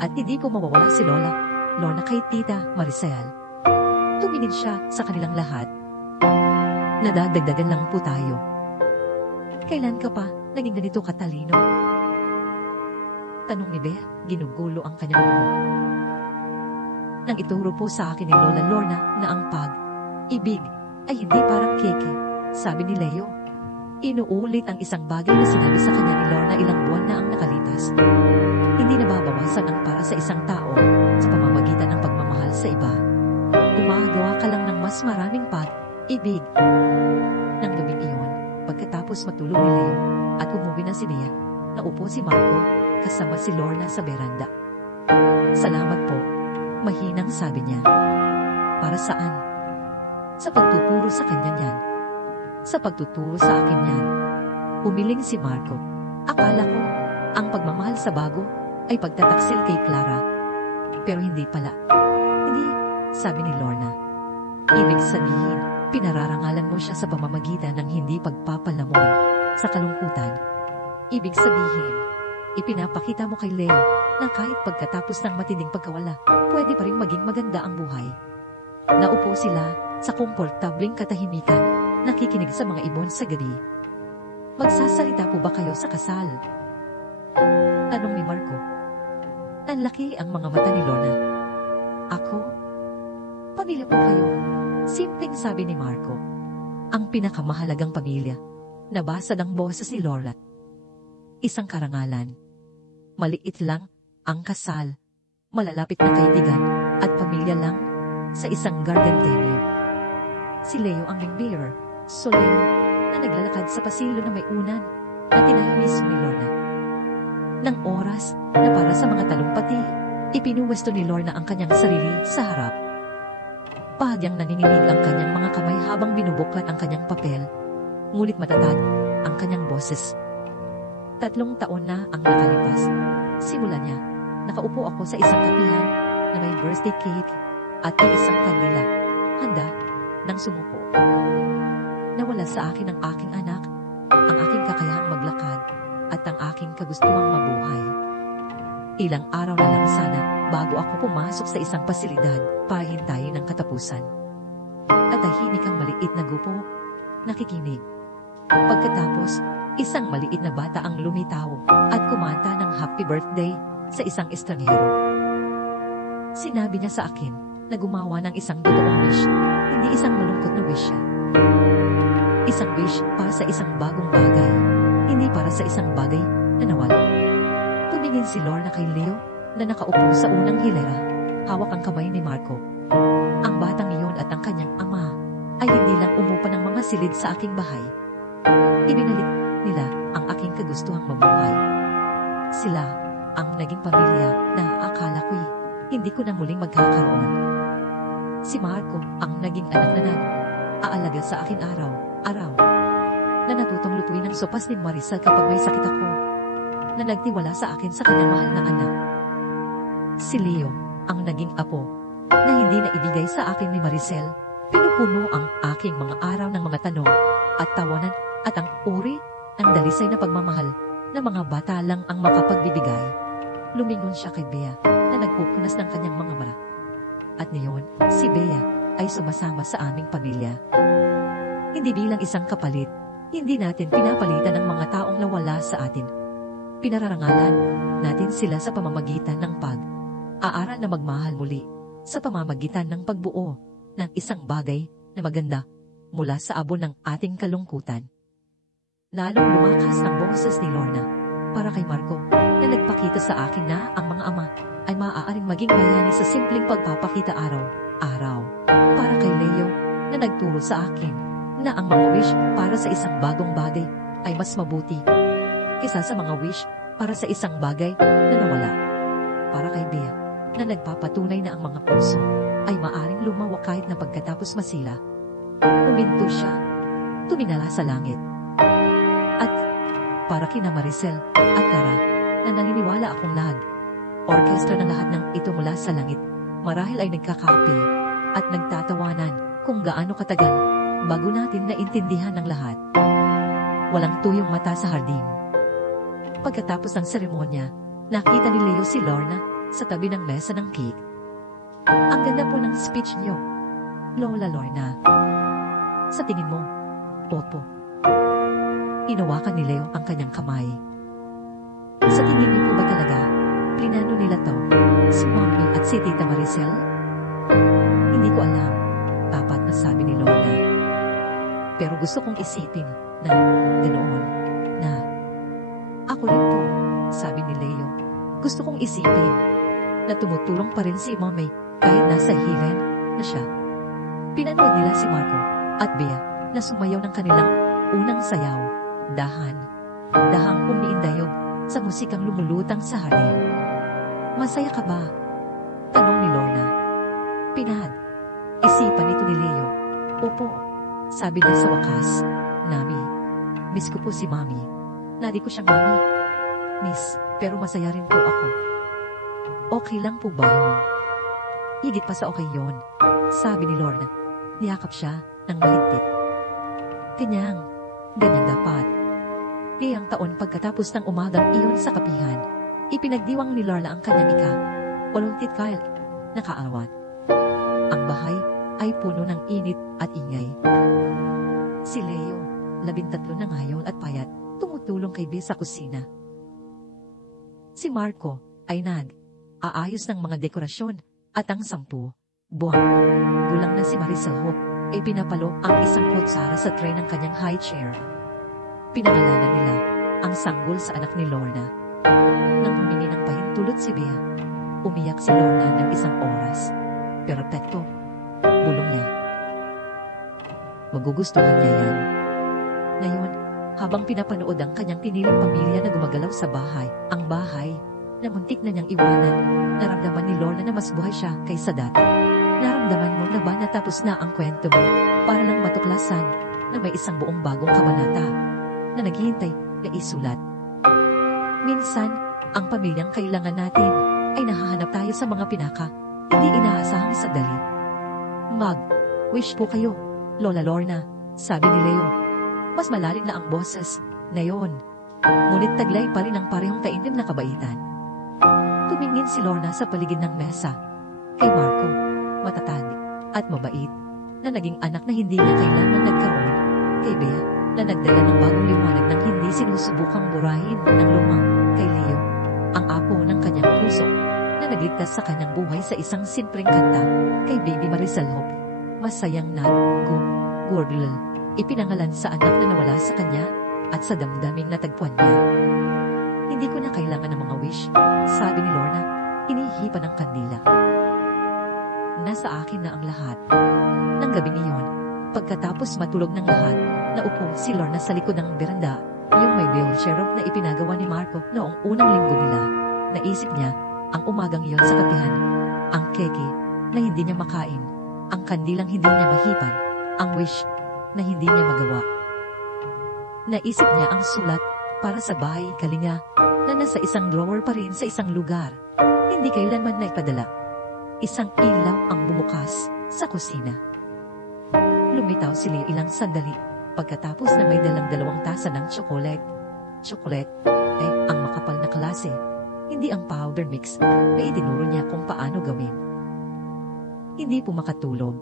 At hindi po mawawala si Lorna kay Tita Maricel. Tumingin siya sa kanilang lahat. Nadadagdagan lang po tayo. Kailan ka pa naging ganito katalino? Tanong ni Bea, ginugulo ang kanyang buhok. Nang ituro po sa akin ni Lola Lorna na ang pag-ibig ay hindi parang keke, sabi ni Leo. Inuulit ang isang bagay na sinabi sa kanya ni Lorna ilang buwan na ang nakalipas. Hindi nababawasan ang para sa isang tao sa pamamagitan ng pagmamahal sa iba. Gumagawa ka lang ng mas maraming pag-ibig. Nang gabing iyon, pagkatapos matulog ni Leo at umuwi na si Bea, naupo si Marco kasama si Lorna sa beranda. Salamat po, mahinang sabi niya. Para saan? Sa pagtuturo sa kanya yan. Sa pagtuturo sa akin yan. Umiling si Marco. Akala ko, ang pagmamahal sa bago ay pagtataksil kay Clara. Pero hindi pala. Hindi, sabi ni Lorna. Ibig sabihin, pinararangalan mo siya sa pamamagitan ng hindi pagpapalamon sa kalungkutan. Ibig sabihin, ipinapakita mo kay Leo na kahit pagkatapos ng matinding pagkawala, pwede pa rin maging maganda ang buhay. Naupo sila sa komportabling katahimikan, nakikinig sa mga ibon sa gabi. Magsasalita po ba kayo sa kasal? Tanong ni Marco. Nanlaki ang mga mata ni Lorna. Ako? Pamilya po kayo. Simpleng sabi ni Marco. Ang pinakamahalagang pamilya. Nabasa ng boses ni Laura. Isang karangalan. Maliit lang ang kasal. Malalapit na kaibigan at pamilya lang sa isang garden venue. Si Leo ang ring-bearer, solemn, na naglalakad sa pasilyo na may unan na tinahimis ni Lorna. Nang oras na para sa mga talumpati, ipinuwesto ni Lorna ang kanyang sarili sa harap. Bahagyang nanginginig ang kanyang mga kamay habang binubuklat ang kanyang papel, ngunit matatag ang kanyang boses. 3 taon na ang nakalipas. Simula niya, nakaupo ako sa isang kapihan na may birthday cake at isang kandila, handa nang sumuko. Nawala sa akin ang aking anak, ang aking kakayahang maglakad, at ang aking kagustuhang mabuhay. Ilang araw na lang sana bago ako pumasok sa isang pasilidad para hintayin ang katapusan. At tahimik ang maliit na gupo, nakikinig. Pagkatapos, isang maliit na bata ang lumitaw at kumanta ng happy birthday sa isang estranghero. Sinabi niya sa akin na gumawa ng isang totoong wish, hindi isang malungkot na wish siya. Isang wish para sa isang bagong bagay, hindi para sa isang bagay na nawala. Tumingin si Lorna kay Leo na nakaupo sa unang hilera, hawak ang kamay ni Marco. Ang batang iyon at ang kanyang ama ay hindi lang umupa ng mga silid sa aking bahay. Ibinalik nila ang aking kagustuhang mabuhay. Sila ang naging pamilya na akala ko'y hindi ko na muling magkakaroon. Si Marco ang naging anak na nag-aalaga sa akin araw-araw, na natutong lutuin ng sopas ni Maricel kapag may sakit ako, na nagtiwala sa akin sa kanyang mahal na anak. Si Leo ang naging apo na hindi na ibigay sa akin ni Maricel, pinupuno ang aking mga araw ng mga tanong at tawanan at ang uri ng dalisay na pagmamahal na mga bata lang ang makapagbibigay. Lumingon siya kay Bea na nagpupunas ng kanyang mga mata. At ngayon, si Bea ay sumasama sa aming pamilya. Hindi bilang isang kapalit, hindi natin pinapalitan ng mga taong nawala sa atin. Pinararangalan natin sila sa pamamagitan ng pag-aaral na magmahal muli, sa pamamagitan ng pagbuo ng isang bagay na maganda mula sa abo ng ating kalungkutan. Lalong lumakas ang boses ni Lorna para kay Marco na nagpakita sa akin na ang mga ama ay maaaring maging bayani sa simpleng pagpapakita araw-araw. Para kay Leo na nagturo sa akin na ang mga wish para sa isang bagong bagay ay mas mabuti kaysa sa mga wish para sa isang bagay na nawala. Para kay Bea na nagpapatunay na ang mga puso ay maaaring lumawa kahit na pagkatapos masila. Uminto siya, tuminala sa langit. At para kina Maricel at Cara na naniniwala akong orkestra ng lahat ng ito mula sa langit, marahil ay nagkakape at nagtatawanan kung gaano katagal bago natin naintindihan ng lahat. Walang tuyong mata sa hardin. Pagkatapos ng seremonya, nakita ni Leo si Lorna sa tabi ng mesa ng cake. Ang ganda po ng speech niyo, Lola Lorna. Sa tingin mo, opo. Inawakan ni Leo ang kanyang kamay. Sa tingin niyo po ba talaga, plinano nila to, si Mommy at si Tita Maricel? Hindi ko alam, tapat na sabi ni Lorna. Pero gusto kong isipin na ganoon, na ako rin po, sabi ni Leo. Gusto kong isipin na tumutulong pa rin si Mommy kahit nasa heaven na siya. Pinanood nila si Marco at Bea na sumayaw ng kanilang unang sayaw, dahang umiindayog sa musikang lumulutang sa hardin. Masaya ka ba? Tanong ni Lorna. Isipan ito ni Leo. Opo, sabi niya sa wakas. Nami, miss ko po si Mami. Nadi ko siyang mami. Miss, pero masaya rin po ako. Okay lang po ba yun? Higit pa sa okay yun, sabi ni Lorna. Niyakap siya ng mahigpit. Kanyang, ganyan dapat. Kayang taon pagkatapos ng umagang iyon sa kapihan, ipinagdiwang ni Lorna ang kanyang walong titkal, nakaawat. Ang bahay ay puno ng init at ingay. Si Leo, 13 na ngayon at payat, tumutulong kay Bea sa kusina. Si Marco ay aayos ng mga dekorasyon at ang 10 buwan gulang na si Maricel Hope ay pinapalo ang isang kutsara sa tray ng kanyang high chair. Pinangalanan nila ang sanggol sa anak ni Lorna. Nang humingi ng pahintulot si Bea, umiyak si Lorna ng 1 oras. Perpekto, bulong niya. Magugustuhan niya yan. Ngayon, habang pinapanood ang kanyang piniling pamilya na gumagalaw sa bahay, ang bahay na muntik na niyang iwanan, naramdaman ni Lorna na mas buhay siya kaysa dati. Naramdaman mo na ba natapos na ang kwento mo para lang matuklasan na may isang buong bagong kabanata na naghihintay na isulat. Minsan, ang pamilyang kailangan natin ay nahahanap tayo sa mga pinaka, hindi inaasahang sandali. Mag-wish po kayo, Lola Lorna, sabi ni Leo. Mas malalim na ang boses, ngayon. Ngunit taglay pa rin ang parehong taimtim na kabaitan. Tumingin si Lorna sa paligid ng mesa. Kay Marco, matatag at mabait, na naging anak na hindi niya kailanman nagkaroon. Kay Bea, na nagdala ng bagong liwanag ng hindi sinusubukang burahin ng lumang. Kay Leo, ang apo ng kanyang puso, na nagligtas sa kanyang buhay sa isang simpleng kanta. Kay Baby Maricel Hope, masayang Gordel, ipinangalan sa anak na nawala sa kanya at sa damdaming natagpuan niya. Hindi ko na kailangan ng mga wish, sabi ni Lorna, inihipa ng kandila. Nasa akin na ang lahat. Nang gabing iyon, pagkatapos matulog ng lahat, naupo si Lorna sa likod ng beranda, yung may wheelchair na ipinagawa ni Marco noong unang linggo nila. Naisip niya, ang umagang iyon sa kapihan, ang keke na hindi niya makain, ang kandilang hindi niya mahipan, ang wish na hindi niya magawa. Naisip niya ang sulat para sa bahay kalinga na nasa isang drawer pa rin sa isang lugar. Hindi kailanman na ipadala. Isang ilaw ang bumukas sa kusina. Lumitaw si Leo ilang sandali pagkatapos na may dalang 2 tasa ng tsokolate. Tsokolate ay ang makapal na klase, hindi ang powder mix na itinuro niya kung paano gawin. Hindi po makatulog.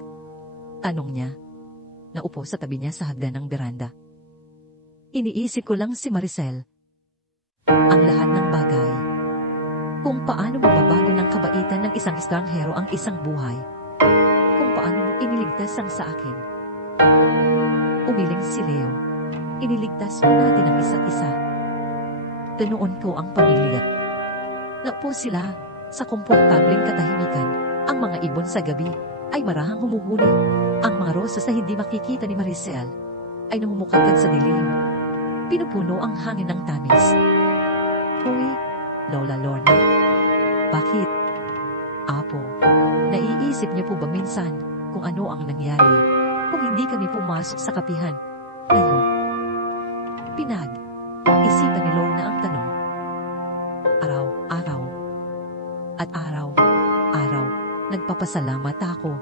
Tanong niya. Naupo sa tabi niya sa hagdan ng beranda. Iniisip ko lang si Maricel. Ang lahat ng bagay. Kung paano mababago ng kabaitan ng isang estranghero ang isang buhay. Kung paano mo iniligtas ang sa akin. Umiling si Leo. Iniligtas mo natin ang isa't isa. Tinuon ko ang pamilya. Naupo sila sa komportableng katahimikan. Ang mga ibon sa gabi ay marahang humuhuli. Ang mga rosas na hindi makikita ni Maricel ay namumukadkad sa dilim. Pinupuno ang hangin ng tamis. Uy, Lola Lorna. Bakit? Apo, naiisip niyo po ba minsan kung ano ang nangyari kung hindi kami pumasok sa kapihan? Ngayon, isipan ni Lorna ang tanong. Araw-araw. At araw-araw, nagpapasalamat ako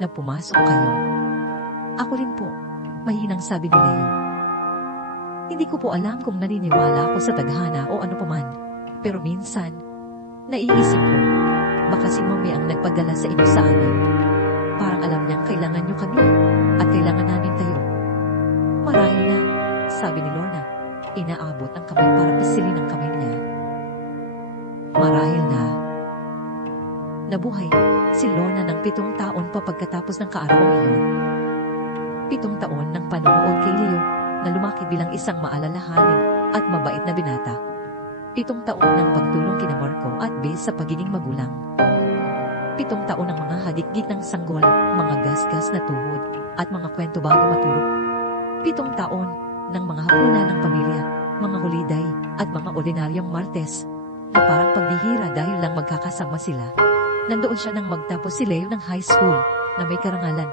na pumasok kayo. Ako rin po, mahinang sabi ni Leo. Hindi ko po alam kung naniniwala ako sa tadhana o ano paman. Pero minsan, naiisip ko, baka si Mami ang nagpadala sa inyo sa amin. Parang alam niyang kailangan niyo kami at kailangan namin kayo. Marahil na, sabi ni Lorna, inaabot ang kamay para pisilin ang kamay niya. Marahil na. Nabuhay si Lorna ng 7 taon pa pagkatapos ng kaarawang iyon. 7 taon ng panonood kay Leo na lumaki bilang isang maalalahanin at mabait na binata. 7 taon ng pagtulong kina Marco at Bea sa pagiging magulang. 7 taon ng mga hadikdik ng sanggol, mga gasgas na tuhod, at mga kwento bago matulog. 7 taon ng mga hapunan ng pamilya, mga holiday, at mga ordinaryong Martes, na parang pagbihira dahil lang magkakasama sila. Nandoon siya nang magtapos si Leo ng high school, na may karangalan.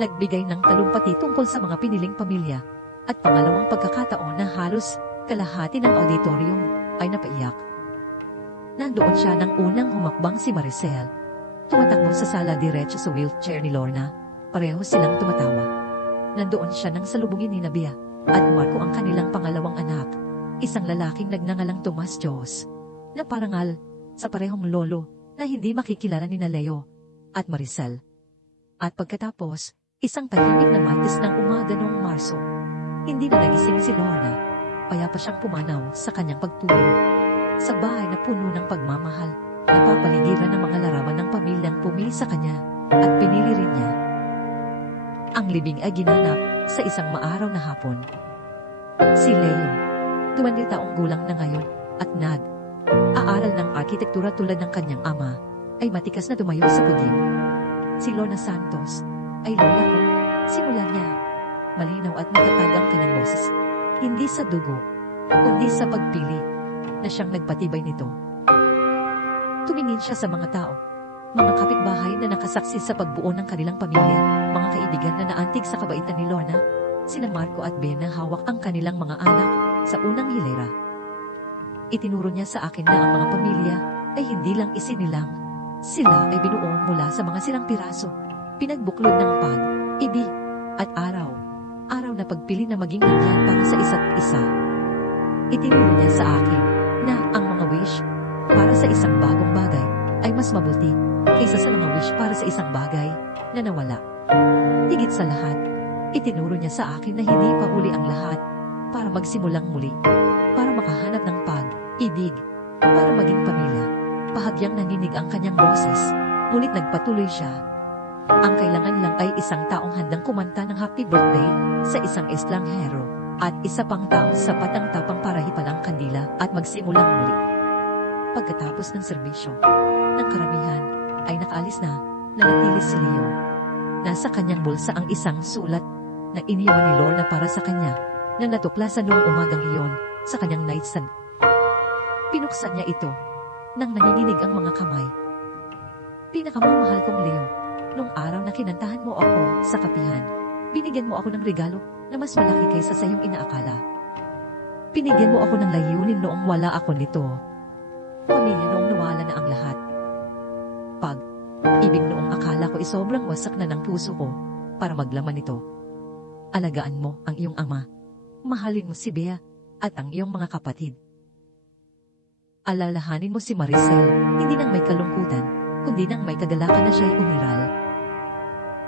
Nagbigay ng talumpati tungkol sa mga piniling pamilya, at pangalawang pagkakataon na halos Kalahati ng auditorium ay napaiyak. Nandoon siya nang unang humakbang si Maricel. Tumatakbo sa sala diretso sa wheelchair ni Lorna. Pareho silang tumatawa. Nandoon siya nang salubungin ni Nabia at Marco ang kanilang pangalawang anak. Isang lalaking nagngangalang Tomas Diyos, na parangal sa parehong lolo na hindi makikilala ni Leo at Maricel. At pagkatapos, isang tahimik na Martes ng umaga noong Marso. Hindi na nagising si Lorna. Payapa siyang pumanaw sa kanyang pagtulog. Sa bahay na puno ng pagmamahal, napapaligiran ng mga larawan ng pamilyang pumili sa kanya at pinili rin niya. Ang libing ay ginanap sa isang maaraw na hapon. Si Leo, 20 taong gulang na ngayon, at aaral ng arkitektura tulad ng kanyang ama, ay matikas na tumayo sa pudim. Si Lorna Santos ay lola ko. Simula niya, malinaw at matatag ang kanyang boses. Hindi sa dugo, kundi sa pagpili, na siyang nagpatibay nito. Tumingin siya sa mga tao, mga kapitbahay na nakasaksi sa pagbuo ng kanilang pamilya, mga kaibigan na naantig sa kabaitan ni Lorna, sina Marco at Ben na hawak ang kanilang mga anak sa unang hilera. Itinuro niya sa akin na ang mga pamilya ay hindi lang isinilang. Sila ay binuo mula sa mga silang piraso, pinagbuklod ng pag-ibig at araw na pagpili na maging hanggan para sa isa't isa. Itinuro niya sa akin na ang mga wish para sa isang bagong bagay ay mas mabuti kaysa sa mga wish para sa isang bagay na nawala. Higit sa lahat, itinuro niya sa akin na hindi pa huli ang lahat para magsimulang muli, para makahanap ng pag-ibig, para maging pamilya. Bahagyang nanginig ang kanyang boses, ngunit nagpatuloy siya. Ang kailangan lang ay isang taong handang kumanta ng happy birthday sa isang estranghero, at isa pang taong sapat ang tapang para hipalang kandila at magsimulang muli. Pagkatapos ng serbisyo, ng karamihan ay nakaalis na, nanatili si Leo. Nasa kanyang bulsa ang isang sulat na iniwan ni Lorna para sa kanya, na natuklasan noong umagang iyon sa kanyang nightstand. Pinuksan niya ito nang nanginginig ang mga kamay. Pinakamamahal kong Leo, nung araw na kinantahan mo ako sa kapihan, binigyan mo ako ng regalo na mas malaki kaysa sa iyong inaakala. Pinigyan mo ako ng layunin noong wala ako nito. Pamilya noong nawala na ang lahat. Pag-ibig noong akala ko sobrang wasak na ng puso ko para maglaman ito. Alagaan mo ang iyong ama. Mahalin mo si Bea at ang iyong mga kapatid. Alalahanin mo si Maricel, hindi nang may kalungkutan, kundi nang may kagalakan na siya'y umiral.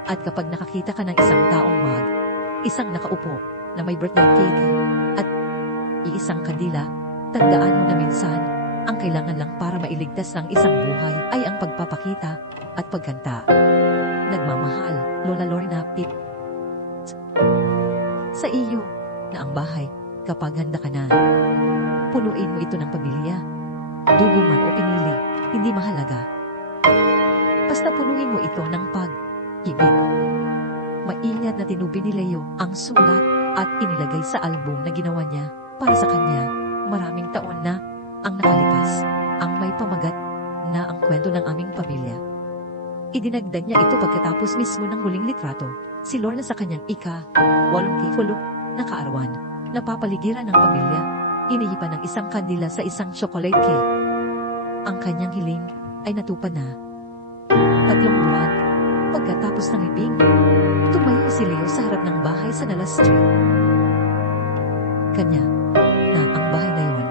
At kapag nakakita ka ng isang taong isang nakaupo na may birthday cake at iisang kandila, tandaan mo na minsan, ang kailangan lang para mailigtas ng isang buhay ay ang pagpapakita at pagkanta. Nagmamahal, Lola Lorna Pitt. Sa iyo na ang bahay, kapag handa ka na, punuin mo ito ng pamilya. Dugo man o pinili, hindi mahalaga. Basta punuin mo ito ng pag-ibig. Maingat na tinubi ni Leo ang sulat at inilagay sa album na ginawa niya para sa kanya. Maraming taon na ang nakalipas, ang may pamagat na ang kwento ng aming pamilya. Idinagdag niya ito pagkatapos mismo ng huling litrato, si Lorna sa kanyang ika-80 na kaarawan, napapaligiran ng pamilya, inihipan ng isang kandila sa isang chocolate cake. Ang kanyang hiling ay natupad na. 3 buwan pagkatapos ng libing, tumayo si Leo sa harap ng bahay sa Nala Street. Kanya na ang bahay na yon.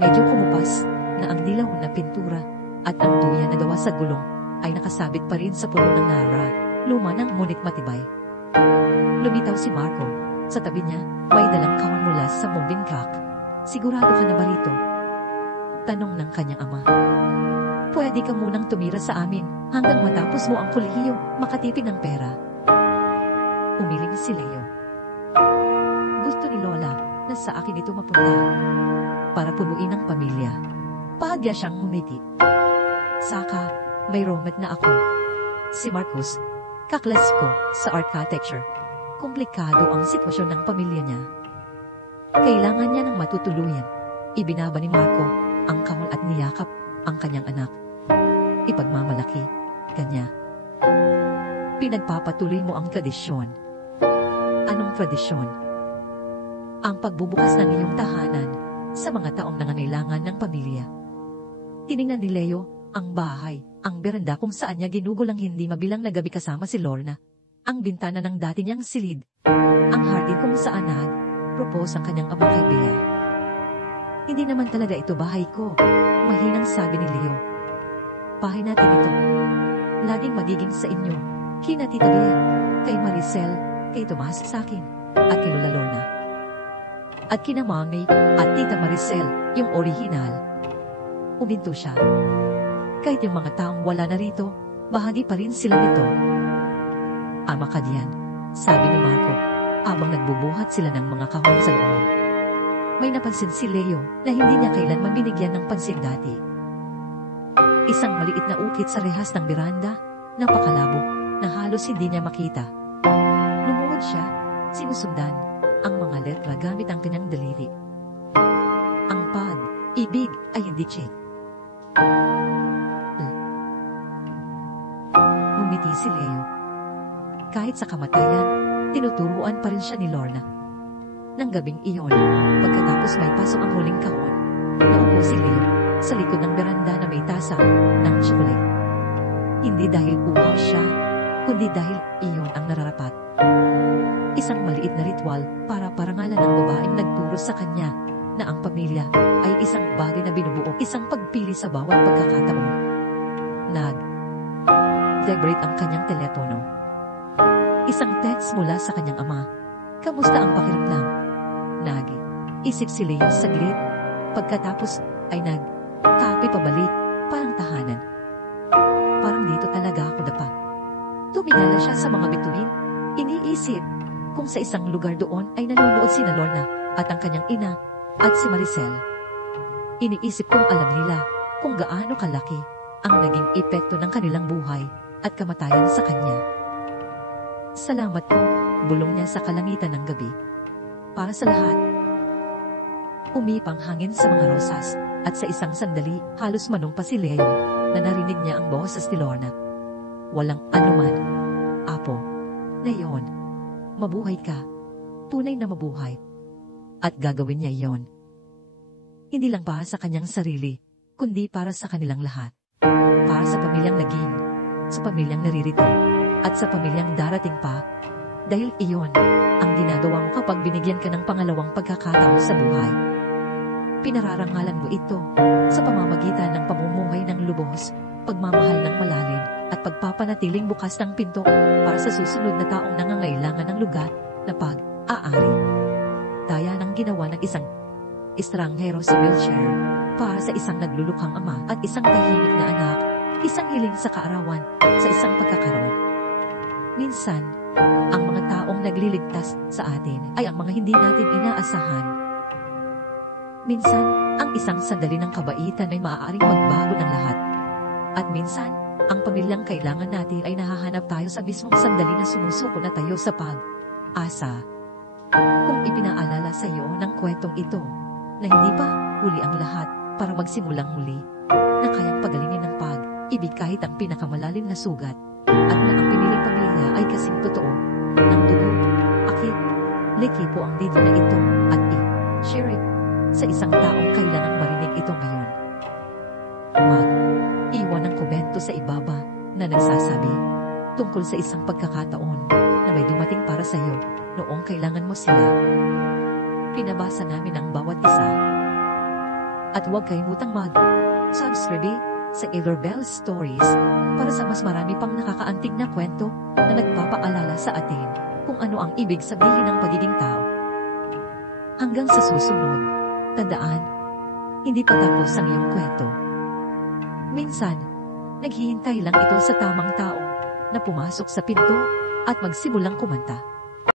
Medyo kumupas na ang dilaw na pintura at ang duyan na gawa sa gulong ay nakasabit pa rin sa puno ng nara, luma ng ngunit matibay. Lumitaw si Marco. Sa tabi niya, may dalang kahon mula sa moving truck. Sigurado ka na ba rito? Tanong ng kanyang ama. Pwede ka munang tumira sa amin hanggang matapos mo ang kolehiyo, makatipid ng pera. Umiling si Leo. Gusto ni Lola na sa akin ito mapunta para punuin ang pamilya. Pahagya siyang ngumiti. Saka, may roommate na ako. Si Marcos, kaklas ko sa architecture. Komplikado ang sitwasyon ng pamilya niya. Kailangan niya ng matutuluyan. Ibinaba ni Marco ang kahon at niyakap ang kanyang anak. Ipagmamalaki kanya. Pinagpapatuloy mo ang tradisyon. Anong tradisyon? ang pagbubukas ng iyong tahanan sa mga taong nangangailangan ng pamilya. Tiningnan ni Leo ang bahay, ang beranda kung saan niya ginugulang hindi mabilang na gabi kasama si Lorna, ang bintana ng dati niyang silid, ang hardin kung saan nag-propose ang kanyang ama kay Bea. Hindi naman talaga ito bahay ko, mahinang sabi ni Leo. Bahay natin ito. Laging magiging sa inyo, kina Tita Bea, kay Maricel, kay Tomas sa akin, at kay Lola Lorna. At kina Mami at Tita Maricel, yung original. Uminto siya. Kahit yung mga taong wala na rito, bahagi pa rin sila nito. Ama ka diyan, sabi ni Marco, habang nagbubuhat sila ng mga kahon sa loob. May napansin si Leo na hindi niya kailanman binigyan ng pansin dati. Isang maliit na ukit sa rehas ng beranda, napakalabo, na halos hindi niya makita. Lumuhod siya, sinusundan ang mga letra gamit ang kanyang daliri. Ang pag-ibig ay hindi check. Ngumiti si Leo. Kahit sa kamatayan, tinuturuan pa rin siya ni Lorna. Nang gabing iyon, pagkatapos may pasok ang huling kahon, naupo si Leo sa likod ng beranda na may tasa ng tsokolate. Hindi dahil uhaw siya, kundi dahil iyon ang nararapat. Isang maliit na ritual para parangalan ng babaeng nagturo sa kanya na ang pamilya ay isang bagay na binubuo, isang pagpili sa bawat pagkakataon. Nag-vibrate ang kanyang telepono. Isang text mula sa kanyang ama. Kamusta ang pakiramdam? Nag-isip si Leo saglit. Pagkatapos ay nag-tapi pabalik, parang tahanan. Parang dito talaga ako dapa. Tumingala siya sa mga bituin. Iniisip kung sa isang lugar doon ay nanonood si Lorna at ang kanyang ina at si Maricel. Iniisip kung alam nila kung gaano kalaki ang naging epekto ng kanilang buhay at kamatayan sa kanya. Salamat po, bulong niya sa kalangitan ng gabi. Para sa lahat. Umipang hangin sa mga rosas, at sa isang sandali, halos manong pa si Leo, na narinig niya ang boses ni Lorna. Walang anuman. Apo. Ngayon. Mabuhay ka. Tunay na mabuhay. At gagawin niya iyon. Hindi lang para sa kanyang sarili, kundi para sa kanilang lahat. Para sa pamilyang naging, sa pamilyang naririto, at sa pamilyang darating pa. Dahil iyon ang ginagawa mo kapag binigyan ka ng pangalawang pagkakataon sa buhay. Pinararangalan mo ito sa pamamagitan ng pamumuhay ng lubos, pagmamahal ng malalim, at pagpapanatiling bukas ng pinto para sa susunod na taong nangangailangan ng lugar na pag-aari. Daya ng ginawa ng isang estranghero sa wheelchair para sa isang naglulukhang ama at isang tahimik na anak, isang hiling sa kaarawan, sa isang pagkakaroon. Minsan, ang mga taong nagliligtas sa atin ay ang mga hindi natin inaasahan. Minsan, ang isang sandali ng kabaitan ay maaaring magbago ng lahat. At minsan, ang pamilyang kailangan natin ay nahahanap tayo sa mismong sandali na sumusuko na tayo sa pag-asa. Kung ipinaalala sa iyo ng kwentong ito, na hindi pa huli ang lahat para magsimulang muli, na kayang pagalingin ng pag-ibig kahit ang pinakamalalim na sugat, at na ang piniling pamilya ay kasing totoo, ng dugo, akit, liki po ang video na ito, at i-share it sa isang taong kailangang marinig ito ngayon. Mag-iwan ng komento sa ibaba na nagsasabi tungkol sa isang pagkakataon na may dumating para sa iyo noong kailangan mo sila. Pinabasa namin ang bawat isa. At huwag kalimutang mag-subscribe sa Either Bell Stories para sa mas marami pang nakakaantig na kwento na nagpapaalala sa atin kung ano ang ibig sabihin ng pagiging tao. Hanggang sa susunod, tandaan, hindi pa tapos ang iyong kwento. Minsan, naghihintay lang ito sa tamang tao na pumasok sa pinto at magsimulang kumanta.